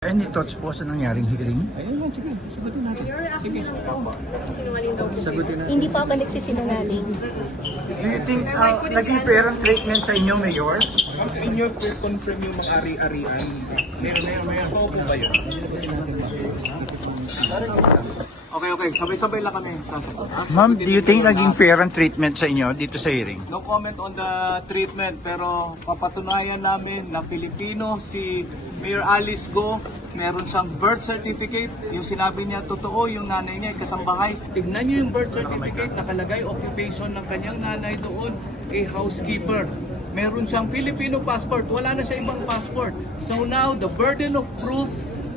Any thoughts po sa nangyaring hearing? Ayun lang, sige. Sagutin natin. Sige. Sinungaling daw. Sagutin natin. Hindi pa ako nagsisinungaling. Do you think uh, naging fair ang treatment sa inyo, Mayor? Ma'am, inyo po confirm yung mga ari-arian. Meron na yun, may ako po ba yun? Okay, okay. Sabay-sabay lang kami sasagot. Ah, Ma'am, do you think naging na- fair ang treatment sa inyo dito sa hearing? No comment on the treatment pero papatunayan namin na Filipino si Mayor Alice Go meron siyang birth certificate. Yung sinabi niya totoo, yung nanay niya ay kasambahay. Tignan niyo yung birth certificate, nakalagay occupation ng kanyang nanay doon, a housekeeper. Meron siyang Filipino passport, wala na siya ibang passport. So now, the burden of proof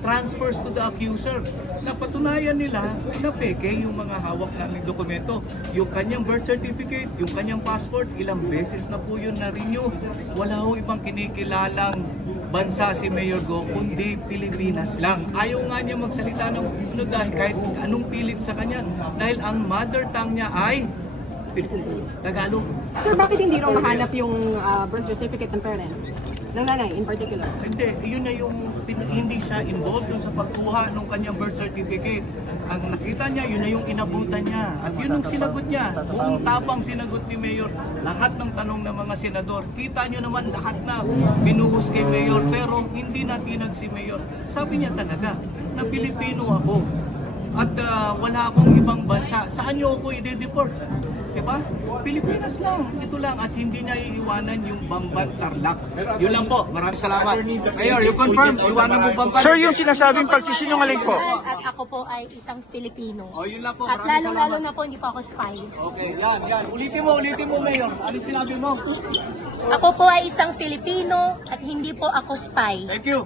transfers to the accuser. Napatunayan nila na peke yung mga hawak naming dokumento. Yung kanyang birth certificate, yung kanyang passport, ilang beses na po yun na-renew. Wala ho ibang kinikilalang bansa si Mayor Go, kundi Pilipinas lang. Ayaw nga niya magsalita ng ano dahil kahit anong pilit sa kanya. Dahil ang mother tongue niya ay Tagalog. Sir, bakit hindi raw mahanap yung ah, birth certificate ng parents? Ng nanay in particular? Hindi, yun na yung hindi siya involved dun sa pagkuha ng kanyang birth certificate. Ang nakita niya, yun na yung inabutan niya. At yun yung sinagot niya. Buong tapang sinagot ni Mayor. Lahat ng tanong ng mga senador. Kita niyo naman lahat na binuhos kay Mayor. Pero hindi na tinag si Mayor. Sabi niya talaga na Pilipino ako. At ah, wala akong ibang bansa. Saan niyo ako i-deport? Diba? Pilipinas lang. Ito lang. At hindi niya iiwanan yung Bamban Tarlac. Yun lang po. Maraming salamat. Mayor, you confirm. Iwanan mo Bamban. Sir, yung sinasabing pagsisinungaling po. At ako po ay isang Filipino. Oh, yun lang po. At Maraming salamat. na po, hindi pa ako spy. Okay, yan, yan. Ulitin mo, ulitin mo, Mayor. Ano sinabi mo? Ako po ay isang Filipino at hindi po ako spy. Thank you.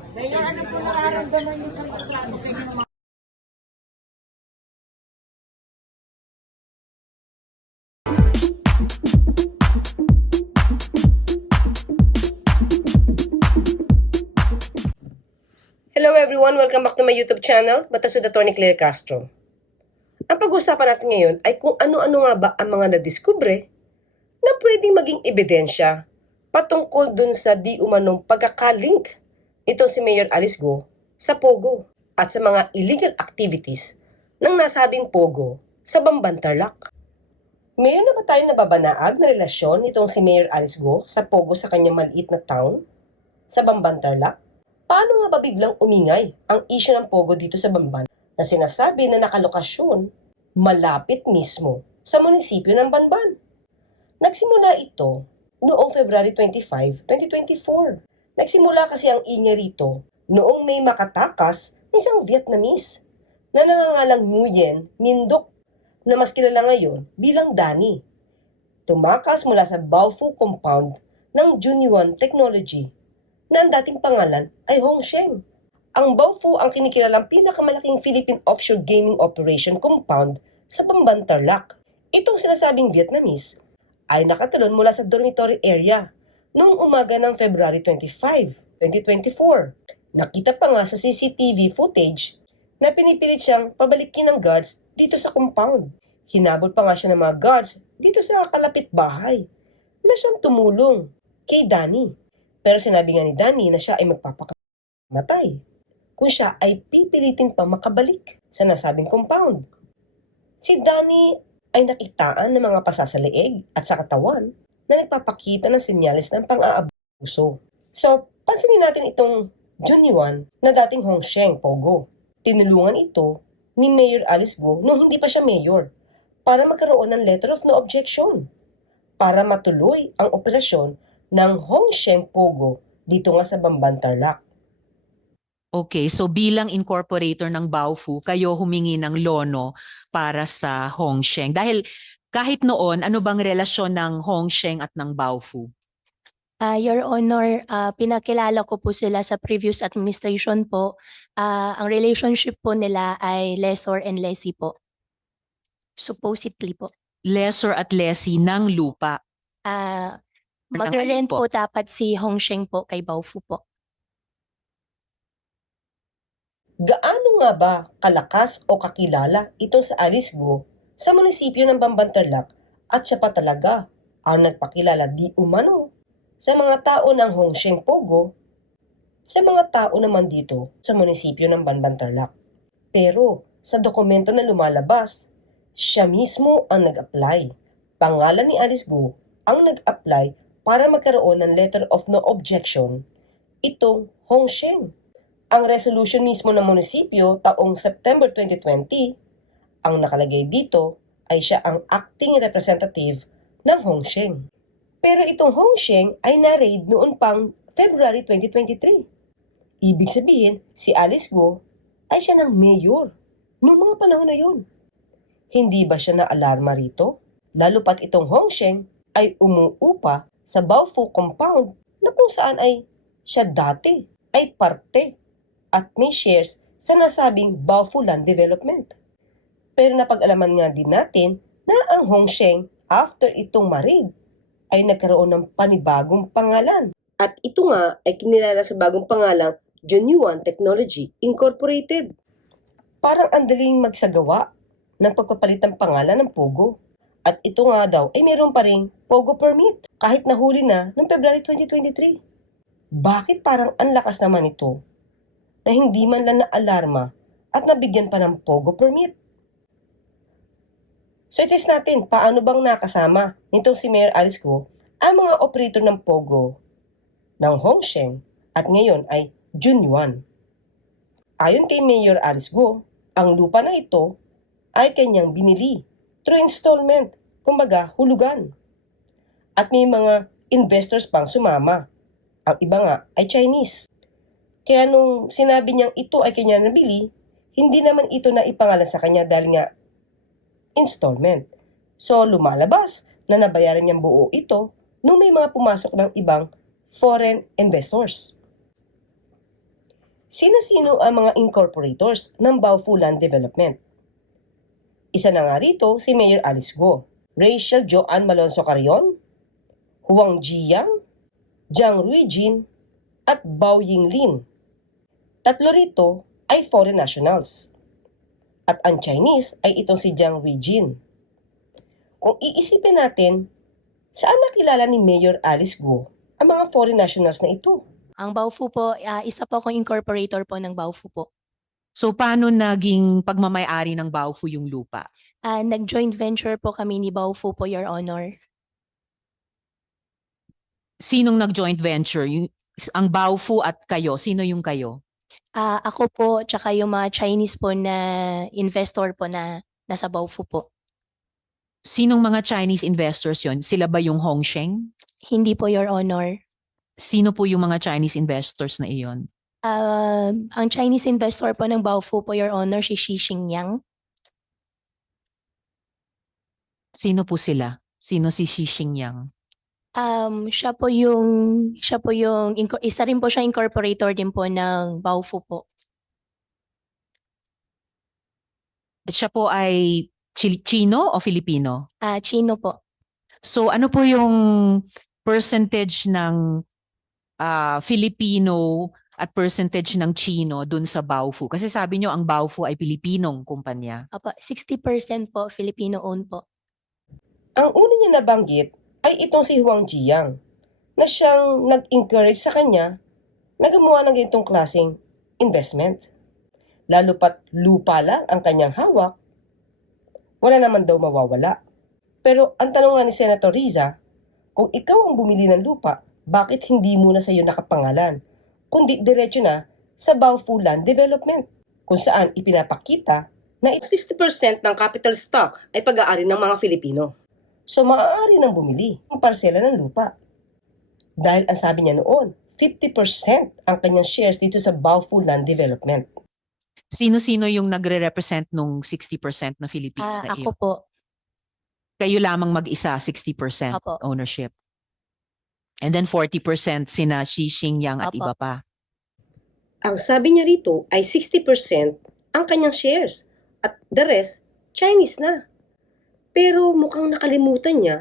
Everyone, welcome back to my YouTube channel, Batas with Attorney Claire Castro. Ang pag-uusapan natin ngayon ay kung ano-ano nga ba ang mga nadiskubre na pwedeng maging ebidensya patungkol dun sa di umanong pagkakalink itong si Mayor Alice Go sa Pogo at sa mga illegal activities ng nasabing Pogo sa Bamban Tarlac. Mayor na ba tayo nababanaag na relasyon nitong si Mayor Alice Go sa Pogo sa kanyang maliit na town sa Bamban Tarlac? Paano nga ba biglang umingay ang issue ng Pogo dito sa Bamban na sinasabi na nakalokasyon malapit mismo sa munisipyo ng Banban? Nagsimula ito noong February 25, 2024. Nagsimula kasi ang ingay rito noong may makatakas na isang Vietnamese na nangangalang Nguyen Mindok na mas kilala ngayon bilang Dani. Tumakas mula sa Baofu compound ng Junyuan Technology na ang dating pangalan ay Hong Sheng. Ang Baofu ang kinikilalang pinakamalaking Philippine offshore gaming operation compound sa Bamban Tarlac. Itong sinasabing Vietnamese ay nakatalon mula sa dormitory area noong umaga ng February 25, 2024. Nakita pa nga sa CCTV footage na pinipilit siyang pabalikin ng guards dito sa compound. Hinabol pa nga siya ng mga guards dito sa kalapit bahay na siyang tumulong kay Danny. Pero sinabi nga ni Danny na siya ay magpapakamatay kung siya ay pipilitin pa makabalik sa nasabing compound. Si Danny ay nakitaan ng mga pasa sa leeg at sa katawan na nagpapakita ng senyales ng pang-aabuso. So, pansinin natin itong Junyuan na dating Hong Sheng Pogo. Tinulungan ito ni Mayor Alice Go nung hindi pa siya mayor para magkaroon ng letter of no objection para matuloy ang operasyon ng Hong Sheng Pogo dito nga sa Bamban Tarlac. Okay, so bilang incorporator ng Baofu, kayo humingi ng lono para sa Hongsheng. Dahil kahit noon, ano bang relasyon ng Hongsheng at ng Baofu? Ah, Your Honor, ah, pinakilala ko po sila sa previous administration po. Ah, ang relationship po nila ay lessor and lessee po. Supposedly po. Lesser at lessee ng lupa. Ng mag-rent po. po dapat si Hong Sheng po kay Baofu po. Gaano nga ba kalakas o kakilala itong sa Alice Go sa munisipyo ng Bamban Tarlac at siya pa talaga ang nagpakilala di umano sa mga tao ng Hong Sheng Pogo sa mga tao naman dito sa munisipyo ng Banbantarlac. Pero sa dokumento na lumalabas, siya mismo ang nag-apply. Pangalan ni Alice Go ang nag-apply para magkaroon ng letter of no objection itong Hong Sheng. Ang resolution mismo ng munisipyo taong September 2020, ang nakalagay dito ay siya ang acting representative ng Hong Sheng. Pero itong Hong Sheng ay na-raid noon pang February 2023. Ibig sabihin, si Alice Go ay siya ng mayor noong mga panahon na yun. Hindi ba siya na-alarma rito? Lalo pat itong Hong Sheng ay umuupa sa Baofu compound na kung saan ay siya dati ay parte at may shares sa nasabing Baofu Land Development. Pero napag-alaman nga din natin na ang Hong Sheng after itong marid ay nagkaroon ng panibagong pangalan. At ito nga ay kinilala sa bagong pangalang Genuine Technology Incorporated. Parang ang daling magsagawa ng pagpapalit ng pangalan ng Pogo. At ito nga daw ay meron pa ring Pogo Permit kahit nahuli na noong February 2023. Bakit parang ang lakas naman ito na hindi man lang na-alarma at nabigyan pa ng Pogo Permit? So itis natin paano bang nakasama nitong si Mayor Alice Go ang mga operator ng Pogo ng Hongsheng at ngayon ay Junyuan. Ayon kay Mayor Alice Go, ang lupa na ito ay kanyang binili through installment, kumbaga hulugan. At may mga investors pang sumama. Ang iba nga ay Chinese. Kaya nung sinabi niyang ito ay kanya nabili, hindi naman ito na ipangalan sa kanya dahil nga installment. So lumalabas na nabayaran niyang buo ito nung may mga pumasok ng ibang foreign investors. Sino-sino ang mga incorporators ng Baofu Land Development? Isa na nga rito si Mayor Alice Go, Rachel Joanne Malonzo Carion, Huang Jiyang, Jiang Ruijin, at Bao Yinglin. Tatlo rito ay foreign nationals. At ang Chinese ay itong si Jiang Ruijin. Kung iisipin natin, saan nakilala ni Mayor Alice Go ang mga foreign nationals na ito? Ang Baofu po, ah, isa po akong incorporator po ng Baofu po. So paano naging pagmamayari ng Baofu yung lupa? Ah, nag-joint venture po kami ni Baofu po, Your Honor. Sinong nag-joint venture? Yung, ang Baofu at kayo, sino yung kayo? Ah, ako po, tsaka yung mga Chinese po na investor po na nasa Baofu po. Sinong mga Chinese investors yon? Sila ba yung Hongsheng? Hindi po, Your Honor. Sino po yung mga Chinese investors na iyon? Ah, ang Chinese investor po ng Baofu po, Your Honor, si Xi Xingyang. Sino po sila? Sino si Xi Xingyang? Um, siya po yung, siya po yung, isa rin po siya incorporator din po ng Baofu po. Siya po ay Chi- Chino o Filipino? Ah, Chino po. So ano po yung percentage ng ah, Filipino at percentage ng Chino dun sa Baofu? Kasi sabi nyo ang Baofu ay Pilipinong kumpanya. Apo, 60% po Filipino-owned po. Ang una niya nabanggit ay itong si Huang Jiang na siyang nag-encourage sa kanya na gumawa ng ganitong klaseng investment. Lalo pat lupa lang ang kanyang hawak, wala naman daw mawawala. Pero ang tanong nga ni Senator Riza, kung ikaw ang bumili ng lupa, bakit hindi mo na sa iyo nakapangalan? Kundi diretso na sa Baofu Land Development, kung saan ipinapakita na 60% ng capital stock ay pag-aari ng mga Filipino. So maaari nang bumili ng parsela ng lupa. Dahil ang sabi niya noon, 50% ang kanyang shares dito sa Baofu Land Development. Sino-sino yung nagre-represent nung 60% na Filipino Ah, na ako po. Kayo lamang mag-isa, 60% Apo. ownership. And then 40% sina Xi Xingyang at Apo. iba pa. Ang sabi niya rito ay 60% ang kanyang shares at the rest, Chinese na. Pero mukhang nakalimutan niya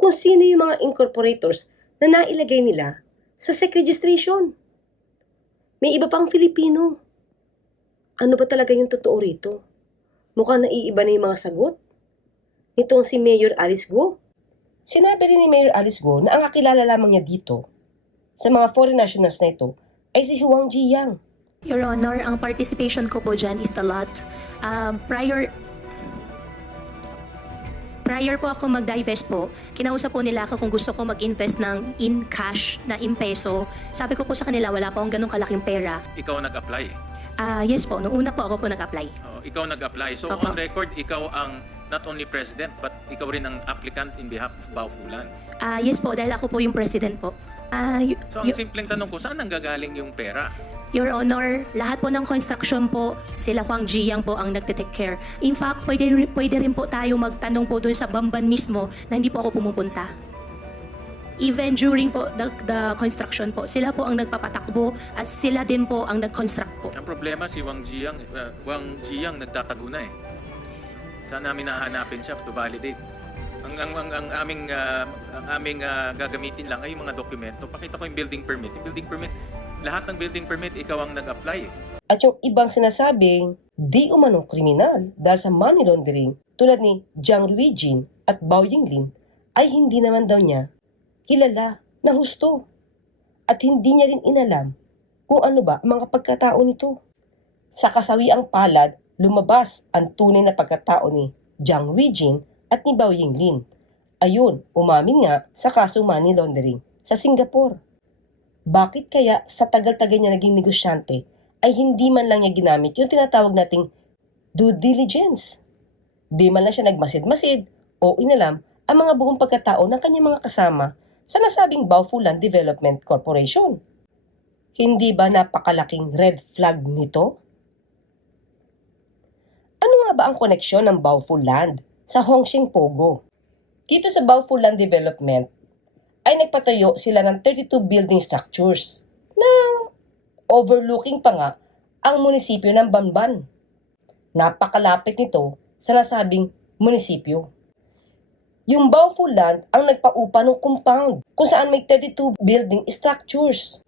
kung sino yung mga incorporators na nailagay nila sa SEC registration. May iba pang Filipino. Ano ba talaga yung totoo rito? Mukhang naiiba na yung mga sagot. Nitong si Mayor Alice Go. Sinabi rin ni Mayor Alice Go na ang kakilala lamang niya dito sa mga foreign nationals na ito ay si Huang Jiyang. Your Honor, ang participation ko po dyan is the lot. Um, prior prior po ako mag-divest po, kinausap po nila ako kung gusto ko mag-invest ng in cash na in peso. Sabi ko po sa kanila, wala pa akong ganong kalaking pera. ikaw nag-apply. eh. Ah, yes po, nung una po ako po nag-apply. Oh, ikaw nag-apply. So Opo. on record, ikaw ang not only president but ikaw rin ang applicant in behalf of Baufulan. Ah, yes po, dahil ako po yung president po. Ah, y- So ang y- simpleng tanong ko, saan nanggagaling yung pera? Your Honor, lahat po ng construction po, sila Huang Jiyang po ang nagte-take care. In fact, pwede, rin- pwede rin po tayo magtanong po doon sa Bamban mismo na hindi po ako pumupunta. Even during po the, the construction po, sila po ang nagpapatakbo at sila din po ang nag-construct po. Ang problema si Wang Jiang, uh, Wang Jiang nagtatago na eh. Saan namin nahanapin siya to validate? Ang ang ang, ang aming ah, ang aming ah, gagamitin lang ay yung mga dokumento. Pakita ko yung building permit. Yung building permit, lahat ng building permit ikaw ang nag-apply eh. At yung ibang sinasabing di umanong kriminal dahil sa money laundering tulad ni Jiang Ruijin at Bao Yinglin ay hindi naman daw niya kilala na husto. At hindi niya rin inalam kung ano ba ang mga pagkatao nito. Sa kasawiang palad, lumabas ang tunay na pagkatao ni Jiang Ruijin at ni Bao Yinglin. Ayun, umamin nga sa kasong money laundering sa Singapore. Bakit kaya sa tagal-tagal niya naging negosyante ay hindi man lang niya ginamit yung tinatawag nating due diligence? Di man lang siya nagmasid-masid o inalam ang mga buong pagkatao ng kanyang mga kasama sa nasabing Baufulan Development Corporation. Hindi ba napakalaking red flag nito? Ba ang koneksyon ng Baofu Land sa Hongsheng Pogo? Dito sa Baofu Land Development, ay nagpatayo sila ng 32 building structures na overlooking pa nga ang munisipyo ng Bamban. Napakalapit nito sa nasabing munisipyo. Yung Baofu Land ang nagpaupa ng compound kung saan may 32 building structures.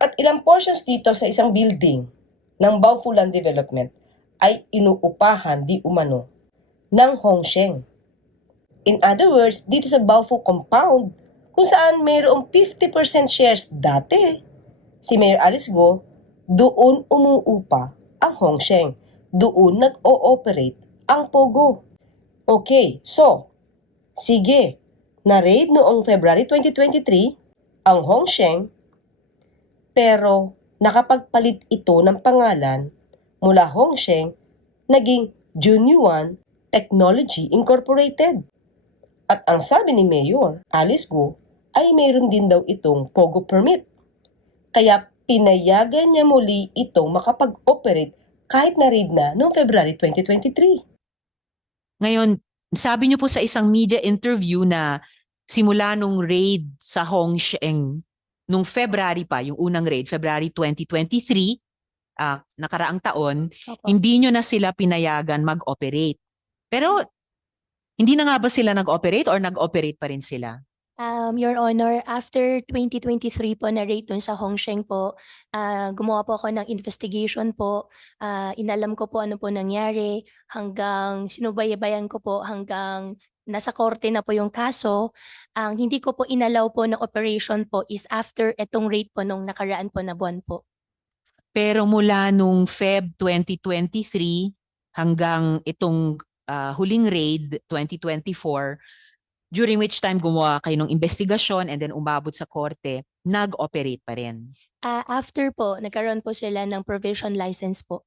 At ilang portions dito sa isang building ng Baofu Land Development ay inuupahan di umano ng Hongsheng. In other words, dito sa Baofu compound, kung saan mayroong 50% shares dati, si Mayor Alice Go, doon umuupa ang Hongsheng. Doon nag-ooperate ang Pogo. Okay, so, sige, na-raid noong February 2023 ang Hongsheng, pero nakapagpalit ito ng pangalan mula Hongsheng naging Junyuan Technology Incorporated. At ang sabi ni Mayor Alice Go ay mayroon din daw itong POGO permit. Kaya pinayagan niya muli itong makapag-operate kahit na-read na noong February 2023. Ngayon, sabi niyo po sa isang media interview na simula nung raid sa Hongsheng, nung February pa, yung unang raid, February 2023, ah, nakaraang taon, Opo. hindi nyo na sila pinayagan mag-operate. Pero, hindi na nga ba sila nag-operate or nag-operate pa rin sila? Um, Your Honor, after 2023 po na rate dun sa Hongsheng po, ah, gumawa po ako ng investigation po. Ah, inalam ko po ano po nangyari hanggang sinubaybayan ko po hanggang nasa korte na po yung kaso. Ang hindi ko po inalaw po ng operation po is after etong rate po nung nakaraan po na buwan po. Pero mula nung Feb 2023 hanggang itong ah, huling raid 2024, during which time gumawa kayo ng investigasyon and then umabot sa korte, nag-operate pa rin. Ah, after po, nagkaroon po sila ng provision license po.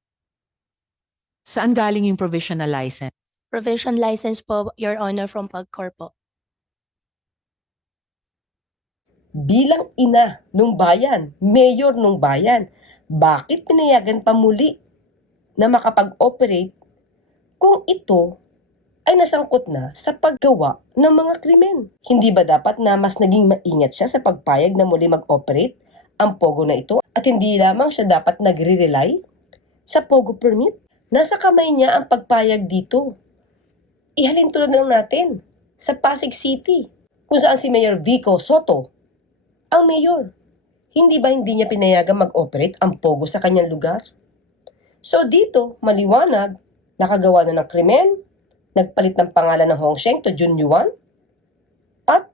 Saan galing yung provisional license? Provision license po, Your Honor, from PAGCOR po. Bilang ina nung bayan, mayor nung bayan, bakit pinayagan pa muli na makapag-operate kung ito ay nasangkot na sa paggawa ng mga krimen? Hindi ba dapat na mas naging maingat siya sa pagpayag na muli mag-operate ang Pogo na ito at hindi lamang siya dapat nagre-rely sa Pogo permit? Nasa kamay niya ang pagpayag dito. Ihalin tulad lang natin sa Pasig City kung saan si Mayor Vico Soto ang mayor. Hindi ba hindi niya pinayagan mag-operate ang Pogo sa kanyang lugar? So dito, maliwanag, nakagawa na ng krimen, nagpalit ng pangalan ng Hongsheng to Junyuan, at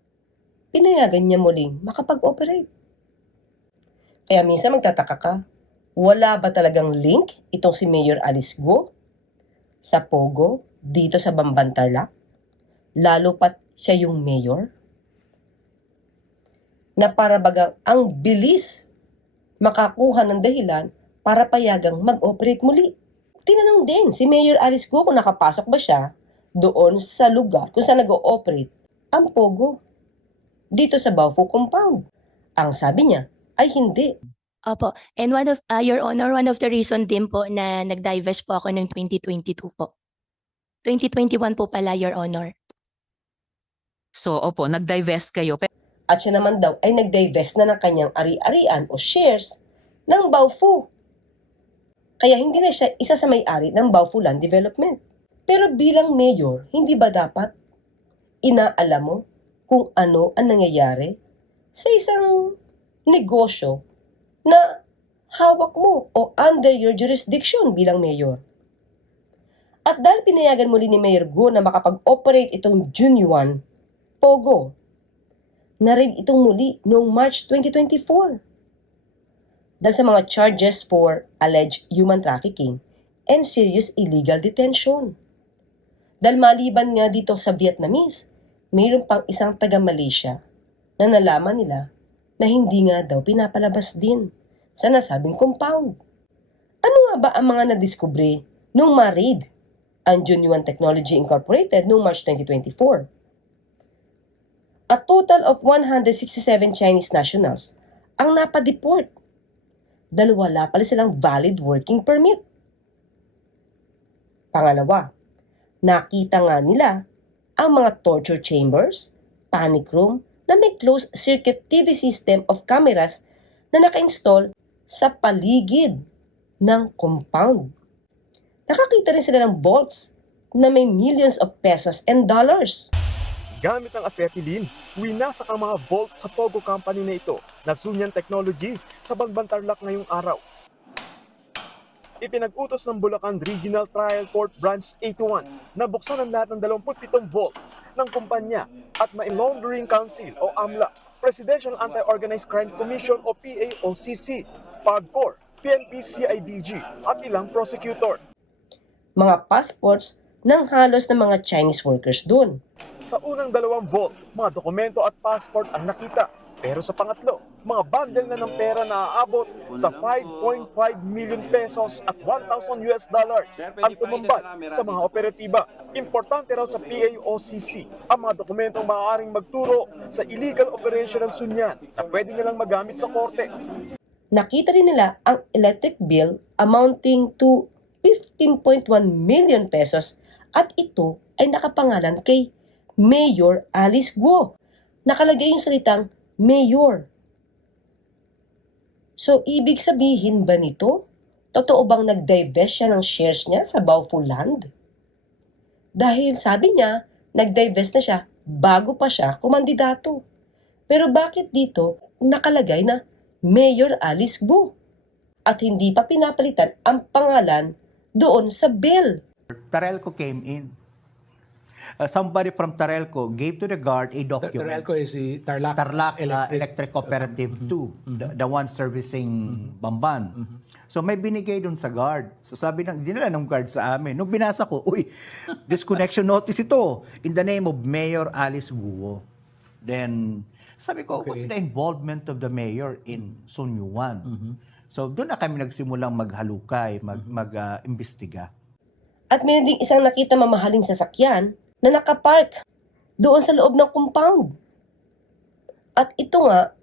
pinayagan niya muling makapag-operate. Kaya minsan magtataka ka, wala ba talagang link itong si Mayor Alice Go sa Pogo dito sa Bambantarlak? Lalo pat siya yung mayor? Na para bagang ang bilis makakuha ng dahilan para payagang mag-operate muli. Tinanong din si Mayor Alice Go kung nakapasok ba siya doon sa lugar kung saan nag-ooperate ang Pogo dito sa Baufo compound. Ang sabi niya ay hindi. Opo. And one of, uh, Your Honor, one of the reason din po na nag-divest po ako ng 2022 po. 2021 po pala, Your Honor. So, opo, nag-divest kayo. At siya naman daw ay nag-divest na ng kanyang ari-arian o shares ng Baufo. Kaya hindi na siya isa sa may-ari ng Baufo Land Development. Pero bilang mayor, hindi ba dapat inaalam mo kung ano ang nangyayari sa isang negosyo na hawak mo o under your jurisdiction bilang mayor? At dahil pinayagan muli ni Mayor Go na makapag-operate itong 1, Pogo, na rin itong muli noong March 2024. Dahil sa mga charges for alleged human trafficking and serious illegal detention. Dahil maliban nga dito sa Vietnamese, mayroon pang isang taga-Malaysia na nalaman nila na hindi nga daw pinapalabas din sa nasabing compound. Ano nga ba ang mga nadiskubre nung ma-raid ang Junyuan Technology Incorporated noong March 2024? A total of 167 Chinese nationals ang napadeport dahil wala pala silang valid working permit. Pangalawa, nakita nga nila ang mga torture chambers, panic room na may closed circuit TV system of cameras na naka-install sa paligid ng compound. Nakakita rin sila ng vaults na may millions of pesos and dollars. Gamit ang acetylene, winasak ang mga vault sa Pogo Company na ito na Zunyan Technology sa Banbantarlak ngayong araw. Ipinag-utos ng Bulacan Regional Trial Court Branch 81 na buksan ang lahat ng 27 vaults ng kumpanya at may Laundering Council o AMLA, Presidential Anti-Organized Crime Commission o PAOCC, PAGCOR, PNP-CIDG at ilang prosecutor. Mga passports ng halos ng mga Chinese workers doon. Sa unang dalawang vault, mga dokumento at passport ang nakita. Pero sa pangatlo, mga bundle na ng pera na aabot sa 5.5 million pesos at 1,000 US dollars ang tumambad sa mga operatiba. Importante raw sa PAOCC ang mga dokumentong maaaring magturo sa illegal operation ng Sunyan na pwede nilang magamit sa korte. Nakita rin nila ang electric bill amounting to 15.1 million pesos at ito ay nakapangalan kay Mayor Alice Guo. Nakalagay yung salitang Mayor. So, ibig sabihin ba nito? Totoo bang nag-divest siya ng shares niya sa Baufo Land? Dahil sabi niya, nag-divest na siya bago pa siya kumandidato. Pero bakit dito nakalagay na Mayor Alice Guo? At hindi pa pinapalitan ang pangalan doon sa bill. Tarelco came in. Uh, somebody from Tarelco gave to the guard a document. Tarelco is the Tarlac, Tarlac uh, Electric. Electric Cooperative 2, the, the one servicing Bamban. So may binigay dun sa guard. So sabi ng, dinala ng guard sa amin. Nung binasa ko, uy, disconnection notice ito in the name of Mayor Alice Guo. Then, sabi ko, what's the involvement of the mayor in Sunyuan? So doon na kami nagsimulang maghalukay, mag, mag-imbestiga. At meron ding isang nakita mamahaling sasakyan na nakapark doon sa loob ng compound. At ito nga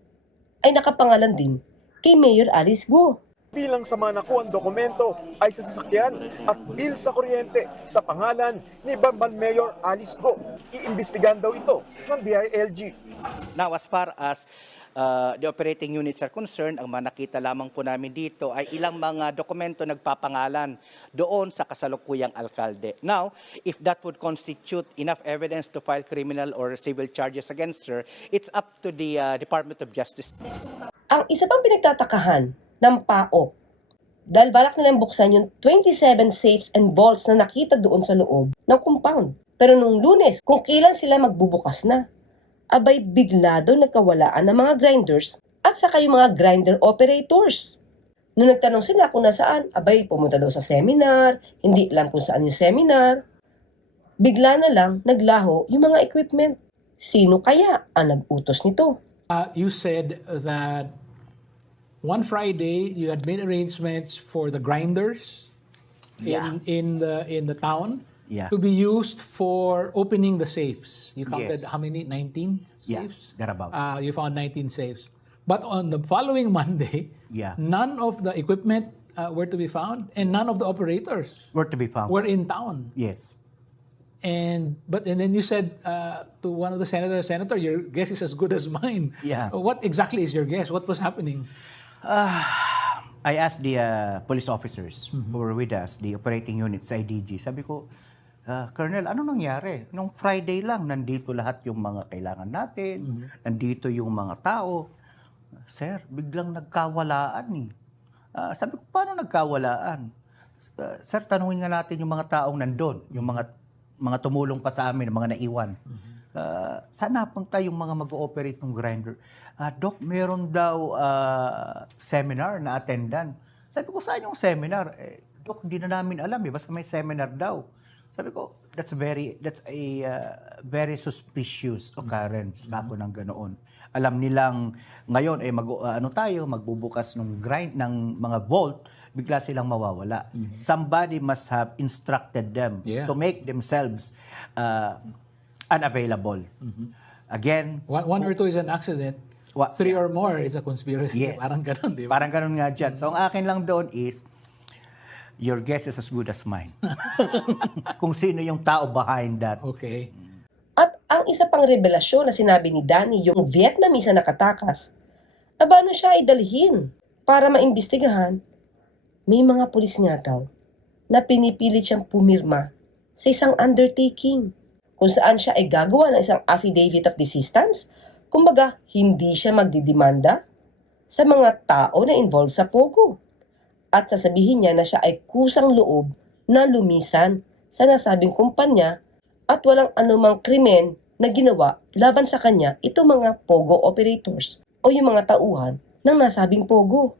ay nakapangalan din kay Mayor Alice Guo. Bilang sa mga nakuang dokumento ay sa sasakyan at bill sa kuryente sa pangalan ni Bamban Mayor Alice Go. Iimbestigahan daw ito ng DILG. Now, as far as uh, the operating units are concerned, ang mga nakita lamang po namin dito ay ilang mga dokumento nagpapangalan doon sa kasalukuyang alkalde. Now, if that would constitute enough evidence to file criminal or civil charges against her, it's up to the uh, Department of Justice. Ang isa pang pinagtatakahan ng PAO dahil balak nilang buksan yung 27 safes and vaults na nakita doon sa loob ng compound. Pero nung lunes, kung kailan sila magbubukas na, abay bigla daw nagkawalaan ng mga grinders at at saka yung mga grinder operators. Nung nagtanong sila kung nasaan, abay, pumunta daw sa seminar, hindi alam kung saan yung seminar. Bigla na lang naglaho yung mga equipment. Sino kaya ang nag-utos nito? Uh, you said that one Friday you had made arrangements for the grinders Yeah. in in the in the town Yeah. to be used for opening the safes. You counted Yes. how many? 19 Yeah, safes. thereabout. Uh, you found 19 safes. But on the following Monday, Yeah. none of the equipment uh, were to be found, and none of the operators Where to be found? were in town. Yes. And but and then you said uh, to one of the senators, Senator, your guess is as good as mine. Yeah. What exactly is your guess? What was happening? I asked the uh, police officers who were with us, the operating unit sa IDG, sabi ko, "Ah, Colonel, ano nangyari? Nung Friday lang, nandito lahat yung mga kailangan natin, nandito yung mga tao. Sir, biglang nagkawalaan eh. Ah, sabi ko, paano nagkawalaan? Ah, sir, tanungin nga natin yung mga taong nandun, yung mga mga tumulong pa sa amin, mga naiwan. Ah, saan napunta yung mga mag-ooperate ng grinder? Ah, Doc, meron daw ah, seminar na attendan. Sabi ko, saan yung seminar? Eh, Doc, hindi na namin alam eh. Basta may seminar daw. Sabi ko, that's very, that's a ah, very suspicious occurrence kako ng ganoon. Alam nilang ngayon ay mag ah, ano tayo magbubukas ng grind ng mga vault bigla silang mawawala. Somebody must have instructed them Yeah. to make themselves uh, unavailable. Again, One, one or two is an accident. Wa- Three or more is a conspiracy. Yes. Parang ganun, di ba? parang ganun nga dyan. So ang akin lang doon is, your guess is as good as mine. Kung sino yung tao behind that. Okay. At ang isa pang revelasyon na sinabi ni Danny, yung Vietnamese na nakatakas, abano siya ay dalhin para maimbestigahan, may mga pulis nga daw na pinipilit siyang pumirma sa isang undertaking kung saan siya ay gagawa ng isang affidavit of desistance, kumbaga hindi siya magdidemanda sa mga tao na involved sa Pogo. At sasabihin niya na siya ay kusang loob na lumisan sa nasabing kumpanya at walang anumang krimen na ginawa laban sa kanya itong mga Pogo operators o yung mga tauhan ng nasabing Pogo.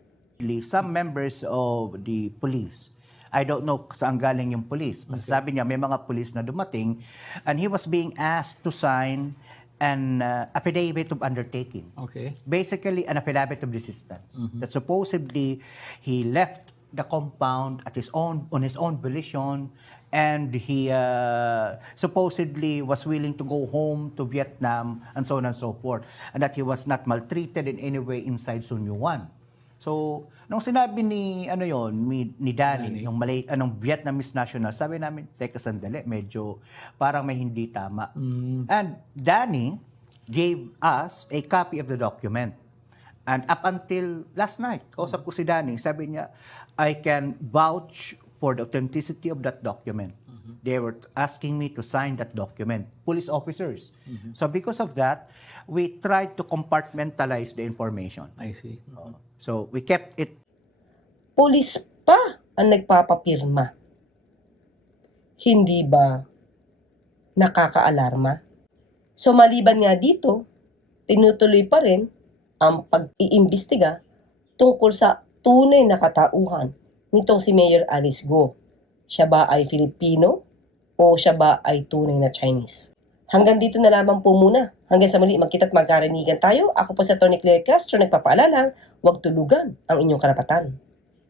some members of the police, I don't know saan galing yung police. Basta sabi niya, may mga police na dumating and he was being asked to sign an uh, affidavit of undertaking. Okay. Basically, an affidavit of resistance. That supposedly he left the compound at his own on his own volition and he uh, supposedly was willing to go home to Vietnam and so on and so forth and that he was not maltreated in any way inside Sun Yuan. So, nung sinabi ni ano yon ni, ni Danny, yung Malay, anong Vietnamese national, sabi namin, teka sandali, medyo parang may hindi tama. And Danny gave us a copy of the document. And up until last night, kausap ko si Danny, sabi niya, I can vouch for the authenticity of that document. They were asking me to sign that document, police officers. So because of that, we tried to compartmentalize the information. I see. So we kept it Pulis pa ang nagpapapirma. Hindi ba nakakaalarma? So maliban nga dito, tinutuloy pa rin ang pag-iimbestiga tungkol sa tunay na katauhan nitong si Mayor Alice Go. Siya ba ay Filipino o siya ba ay tunay na Chinese? Hanggang dito na lamang po muna. Hanggang sa muli magkita at magkarinigan tayo. Ako po sa Tony Claire Castro nagpapaalala, huwag tulugan ang inyong karapatan.